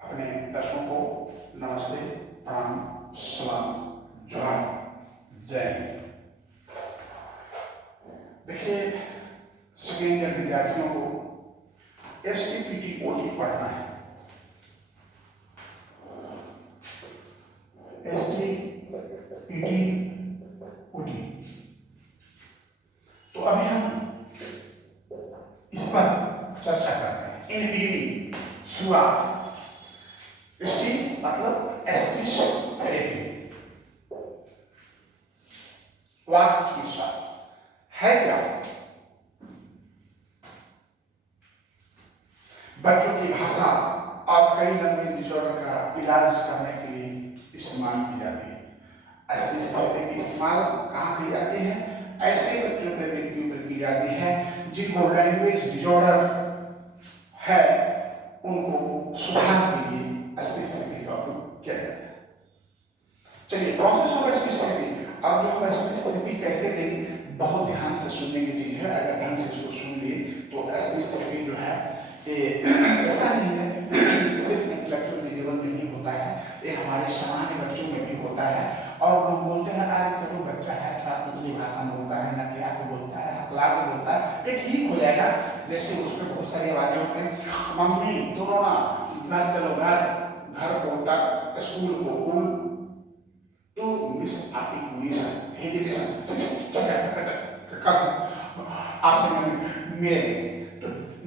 अपने दर्शकों को नमस्ते, प्रणाम, सलाम, जोहार, जय हिंद। देखिए, सेकेंड ईयर विद्यार्थियों को STPT-OT पढ़ना है। STPT-OT तो अभी हम इस पर चर्चा करते हैं। इन बिगिनिंग, शुरुआत। ST मतलब स्पीच थेरेपी, वाक् चिकित्सा है क्या? बच्चों की भाषा और कई लैंग्वेज डिसऑर्डर का इलाज करने के लिए इस्तेमाल की जाती है। स्पीच थेरेपी की इस्तेमाल कहाँ की जाती है? ऐसे बच्चों पर व्यक्तियों पर की जाती है जिनको लैंग्वेज डिसऑर्डर है, उनको सुधार के लिए स्पीच थेरेपी का उपयोग किया जाता है। चलिए, प्रोसेस ऑफ स्पीच थेरेपी। अब जो हम स्पीच थेरेपी कैसे दें, बहुत ध्यान से सुनने की चीज है। अगर ढंग से इसको सुन लिए तो स्पीच थेरेपी जो है ये ऐसा नहीं है सिर्फ इंटेलेक्चुअल लेवल में ही होता है, ये हमारे सामान्य बच्चों में भी होता है। और लोग बोलते हैं अरे चलो बच्चा है, थोड़ा उतली भाषा में बोलता है, नकला को बोलता है, हकला को बोलता है, ये ठीक हो जाएगा। जैसे उसमें बहुत सारी आवाजें होती हैं, मम्मी तुम घर चलो, घर बोलता, स्कूल को कूल, तो मिस आर्टिकुलेशन, हेजिटेशन, आपसे मेरे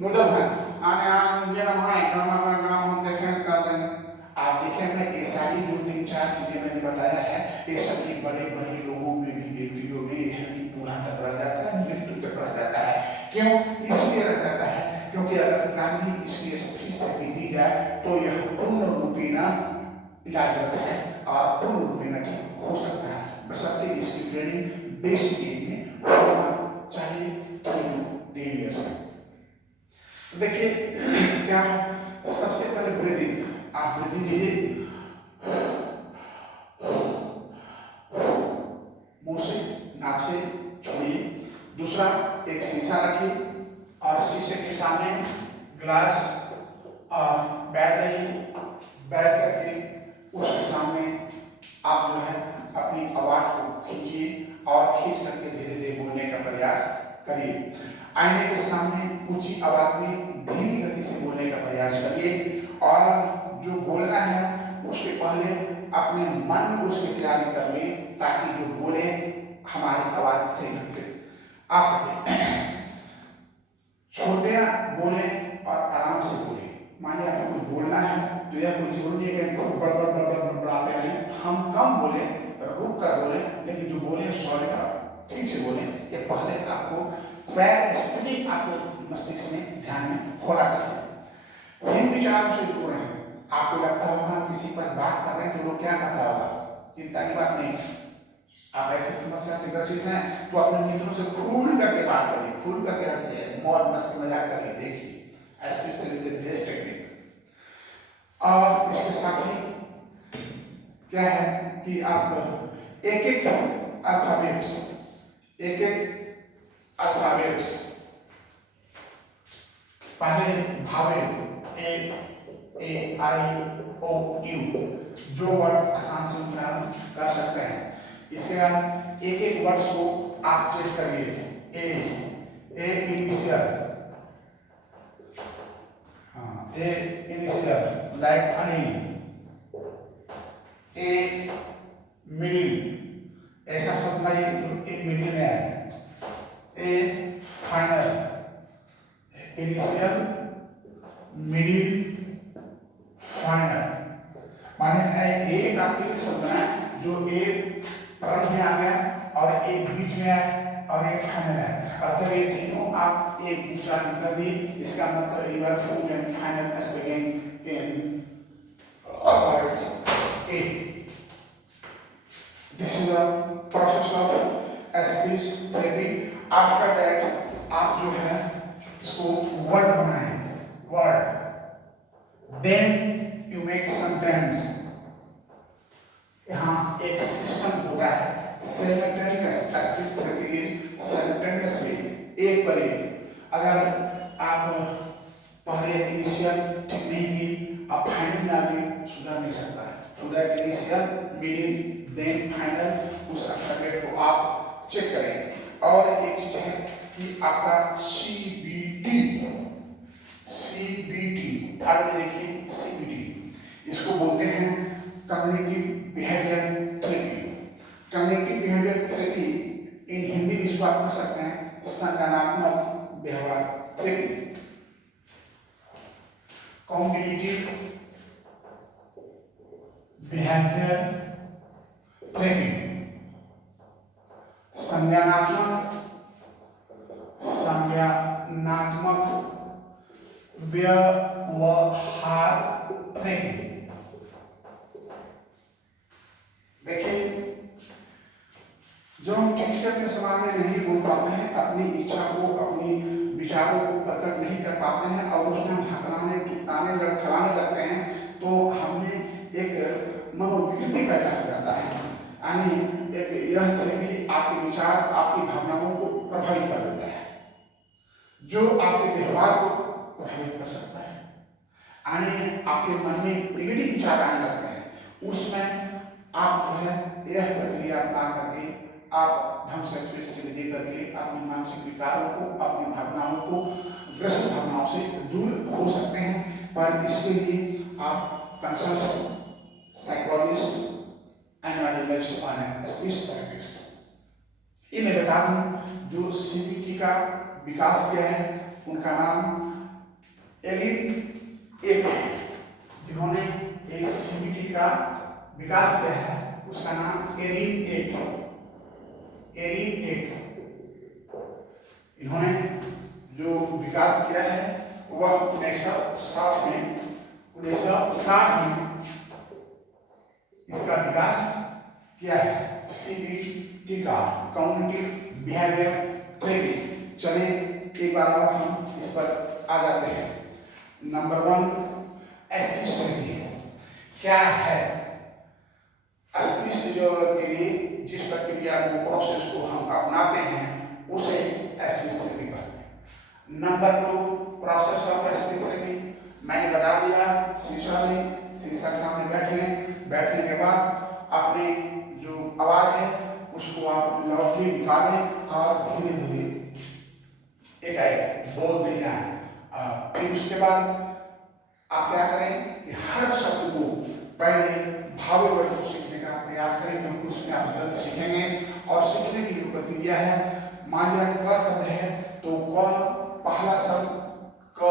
नोडल है आने मुझे ना भाई नाम हम देखें कर देंगे। आप देखेंगे ये सारी जो 3-4 चीजें मैंने बताया है, ये सभी बड़े बड़े लोगों में भी, व्यक्तियों में यह भी पूरा तक रह जाता है, मृत्यु तक रह जाता है। क्यों? इसलिए रह जाता है क्योंकि अगर प्राइमरी इसकी स्पीच थेरेपी दी जाए तो यह पूर्ण रूपीना इलाज है और पूर्ण रूपीना ठीक हो सकता है, बशर्ते इसकी ट्रेनिंग बेसिक एज में होना चाहिए। देखिए क्या है, सबसे पहले ब्रीदिंग। आप ब्रीदिंग लीजिए, मुंह से, नाक से छोड़िए। दूसरा, एक शीशा रखिए और शीशे के सामने ग्लास और बैठ रहिए। बैठ करके उसके सामने आप जो है अपनी आवाज को खींचिए और खींच करके धीरे धीरे बोलने का प्रयास करिए। आईने के सामने ऊंची आवाज में धीमी गति से बोलने का प्रयास करिए और जो बोलना है उसके पहले अपने मन में उसकी तैयारी कर लें ताकि जो बोले हमारी आवाज सही ढंग से आ सके। छोटे बोले और आराम से बोले। मानिए आपको कुछ बोलना है तो यह कोई जरूरी है कि बड़बड़ाते रहें। हम कम बोले, रुक कर बोले, लेकिन जो बोले सॉरी का ठीक से बोले। ये पहले आपको प्रायर स्टडी आपको मस्तिष्क में ध्यान में होना चाहिए। इन विचारों से दूर रहें। आपको लगता होगा किसी पर बात कर रहे हैं तो लोग क्या कहता होगा, चिंता की बात नहीं। आप ऐसी समस्या से ग्रसित हैं तो अपने मित्रों से खुल करके बात करिए, खुल करके हंसिए, मौज मस्ती मजाक करिए। देखिए स्पीच थेरेपी बेस्ट टेक्निक। और इसके साथ ही क्या है कि आप एक एक अल्फाबेट्स पहले भावेल A-I-O-U जो वर्ड आसान से उच्चारण कर सकते हैं। इसके बाद एक एक वर्ड्स को आप चेक करिए। A initial, A initial like Anil. A middle, ऐसा समझना एक मिडिल में है। A final, initial, middle, final. माने एक आपके समझना है जो एक प्रारंभ में आ गया और एक बीच में है और एक फाइनल है। अगर ये तीनों आप एक उच्चारण कर दिए, इसका मतलब ever full and final spelling in alphabets A. This is the process of speech therapy. After that आप जो है इसको वर्ड बनाएंगे, word, then you make sentence. यहाँ एक सिस्टम होता है simultaneous speech therapy, simultaneously एक पर एक। अगर आप पहले इनिशियल ठीक नहीं की, आप फाइनल में आ the initial, middle, then final, उस अल्फाबेट को आप चेक करेंगे। और एक चीज है कि आपका CBT, थर्ड में देखिए CBT, इसको बोलते हैं community behaviour therapy. Community behaviour therapy in Hindi में इसको आप कह सकते हैं संज्ञानात्मक व्यवहार थेरेपी। कॉग्निटिव बिहेवियर थेरेपी, संज्ञानात्मक व्यवहार थेरेपी। देखिए, जो हम ठीक से अपने समाज में नहीं बोल पाते हैं, अपनी इच्छा को, अपनी विचारों को प्रकट नहीं कर पाते हैं और उसमें हम हकलाने, टुकताने, लड़खड़ाने लगते हैं, तो हमें एक मनोविकृति पैदा हो जाता है। यानी एक यह थेरेपी आपके विचार, आपकी भावनाओं को प्रभावित कर देता है, जो आपके व्यवहार को प्रभावित कर सकता है। यानी आपके मन में नेगेटिव विचार आने लगते हैं, उसमें आप जो है यह प्रक्रिया अपना करके आप ढंग से स्पष्ट दे करके अपनी मानसिक विकारों को, अपनी भावनाओं को, ग्रस्त भावनाओं से दूर हो सकते हैं। पर इसके लिए आप consult psychologist and speech therapist. ये मैं बता दूं, जो CBT का विकास किया है उनका नाम एरिन एक है। जिन्होंने एक CBT का विकास किया है उसका नाम एरिन एक। इन्होंने जो विकास किया है वह 1960 में इसका विकास किया है, CBT का, कॉग्निटिव बिहेवियर थेरेपी। चले एक बार और हम इस पर आ जाते हैं। नंबर 1, स्पीच थेरेपी क्या है? स्पीच डिसऑर्डर के लिए जिस प्रक्रिया को, प्रोसेस को हम अपनाते हैं उसे स्पीच थेरेपी कहते हैं। Number 2, process of speech therapy. मैंने बता दिया, शीशा के सामने बैठ लें, बैठने के बाद अपनी जो आवाज है उसको आप लाउडली निकालें और धीरे धीरे एक बोल देना है। फिर उसके बाद आप क्या करें कि हर शब्द को पहले भावी वर्ड को सीखने का प्रयास करें, क्योंकि उसमें आप जल्द सीखेंगे। और सीखने की जो प्रक्रिया है, मान लिया क शब्द है तो क पहला शब्द क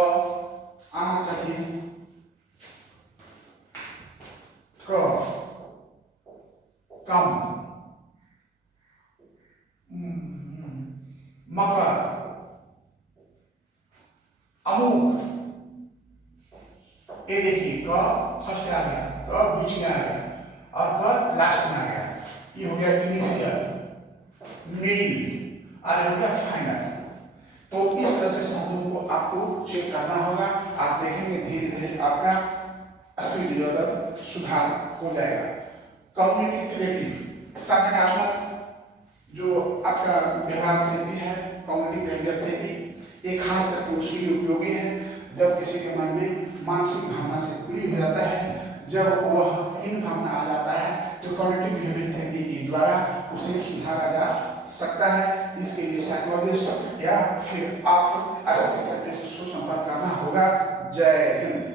आना चाहिए, क, कम, मकर, अमुक। ये देखिए, क फर्स्ट आ गया, क बीच में आ गया और क लास्ट में आ गया। ये हो गया इनिशियल, मिडिल और हो गया फाइनल। तो इस तरह से शब्दों को आपको चेक करना होगा। आप देखेंगे धीरे धीरे आपका स्पीच डिसऑर्डर सुधार हो जाएगा। कॉग्निटिव थेरेपी, संज्ञानात्मक जो आपका व्यवहार थेरेपी है, कॉग्निटिव बिहेवियर थेरेपी, एक खास करके उसके लिए उपयोगी है जब किसी के मन में मानसिक भावना से पीड़ित हो जाता है, जब वह हीन भावना आ जाता है, तो कॉग्निटिव बिहेवियर थेरेपी के द्वारा उसे सुधारा जा सकता है। इसके लिए साइकोलॉजिस्ट या फिर आप स्पीच थेरेपिस्ट से संपर्क करना होगा। जय हिंद।